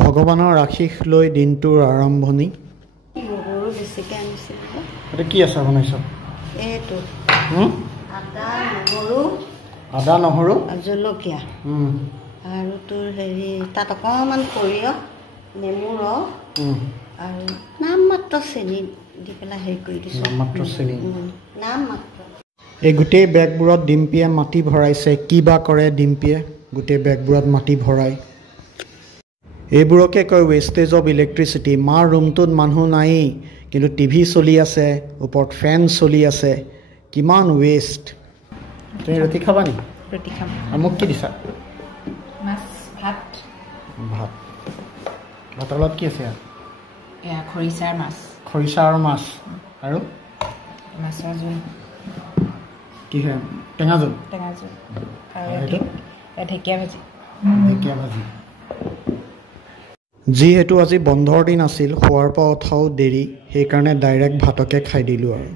ভগৱানৰ আশীষ লৈ দিনটোৰ আৰম্ভণি। গৰু বেছিকৈ আনিছিল। এটা কি আচাৰ বনাইছ? এইটো আদা নহৰু জলকীয়া আৰু তোৰ হেৰি তাত অকণমান সৰিয়হ নেমু ৰস আৰু নামমাত্ৰ চেনি দি পেলাই হেৰি কৰি দিছোঁ। নামমাত্ৰ চেনি নামমাত্ৰ। এই গোটেই বেগবোৰত ডিম্পীয়ে মাটি ভৰাইছে। কি বা কৰে ডিম্পীয়ে গোটেই বেগবোৰত মাটি ভৰাই? এইবোৰকে কয় ৱেষ্টেজ অফ ইলেক্ট্ৰিচিটি। মাৰ ৰুমটোত মানুহ নায়েই, কিন্তু টিভি চলি আছে, ওপৰত ফেন চলি আছে। কিমান ৱেষ্ট। তুমি ৰুটি খাবা নি? ৰুটি খাম। আৰু মোক কি দিছা? মাছ ভাত। ভাতৰ লগত কি আছে? এয়া খৰিচাৰ মাছ। খৰিচা আৰু মাছ আৰু মাছৰ জোল। কি হয়? টেঙা জোল। টেঙা জোল আৰু ঢেকীয়া ভাজি। ঢেকীয়া ভাজি। যিহেতু আজি বন্ধৰ দিন আছিল, শোৱাৰ পৰা উঠাও দেৰি, সেইকাৰণে ডাইৰেক্ট ভাতকে খাই দিলোঁ আৰু।